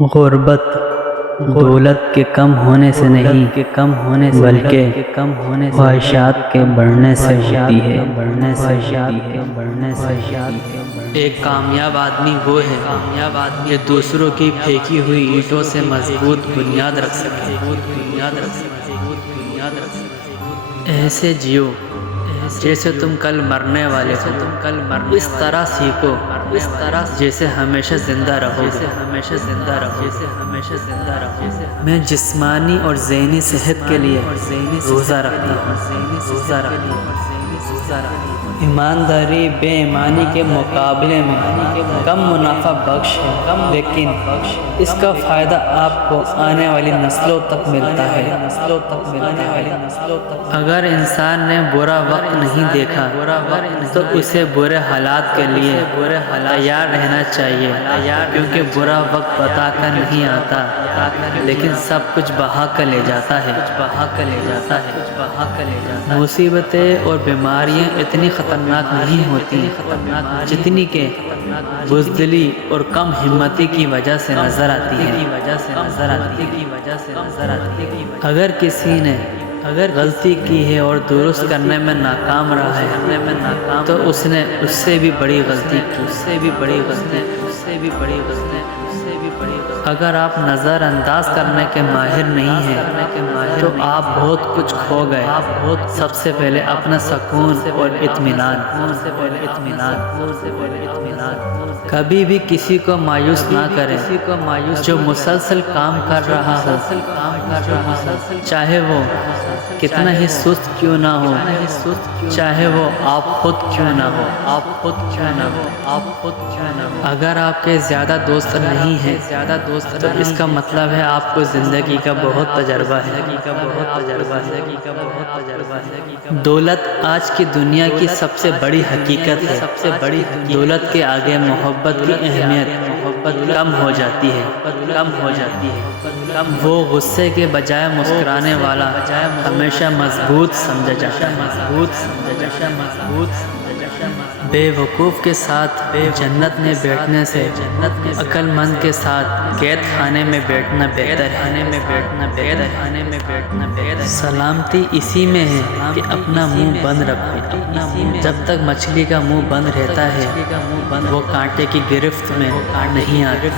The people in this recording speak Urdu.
غربت دولت کے کم ہونے سے نہیں بلکہ خواہشات کے بڑھنے سے ہوتی ہے۔ ایک کامیاب آدمی وہ ہے جو دوسروں کی پھینکی ہوئی اینٹوں سے مضبوط بنیاد رکھ سکے۔ ایسے جیو جیسے تم کل مرنے والے ہو، اس طرح سیکھو جیسے ہمیشہ زندہ رہو گے۔ میں جسمانی اور ذہنی صحت کے لیے روزہ رکھتا ہوں۔ ایمانداری بے ایمانی کے مقابلے میں کم منافع بخش ہے، لیکن اس کا فائدہ آپ کو آنے والی نسلوں تک ملتا ہے۔ اگر انسان نے برا وقت نہیں دیکھا تو اسے برے حالات کے لیے تیار رہنا چاہیے، کیونکہ برا وقت بتا کر نہیں آتا لیکن سب کچھ بہا کر لے جاتا ہے۔ مصیبتیں اور بیماریاں اتنی خطرناک نہیں ہوتی جتنی کہ بزدلی اور کم ہمتی کی وجہ سے نظر آتی ہیں۔ اگر کسی نے غلطی کی ہے اور درست کرنے میں ناکام رہا ہے تو اس نے اس سے بھی بڑی غلطی کی۔ اگر آپ نظر انداز کرنے کے ماہر نہیں ہیں تو آپ بہت کچھ کھو گئے۔ سب سے پہلے اپنا سکون اور اطمینان۔ کبھی بھی کسی کو مایوس نہ کریں۔ جو مسلسل کام کر رہا ہو، چاہے وہ کتنا ہی سست کیوں نہ ہو، چاہے وہ آپ خود کیوں نہ ہو۔ اگر آپ کے زیادہ دوست نہیں ہیں تو اس کا مطلب ہے آپ کو زندگی کا بہت تجربہ ہے۔ دولت آج کی دنیا کی سب سے بڑی حقیقت ہے۔ دولت کے آگے محبت کی اہمیت کم ہو جاتی ہے۔ وہ غصے کے بجائے مسکرانے والا ہمیشہ مضبوط سمجھا جاتا ہے۔ بے وقوف کے ساتھ جنت میں بیٹھنے سے عقل مند کے ساتھ قید خانے میں بیٹھنا بہتر ہے۔ سلامتی اسی میں ہے کہ اپنا منہ بند رکھو۔ جب تک مچھلی کا منہ بند رہتا ہے وہ کانٹے کی گرفت میں نہیں آتی۔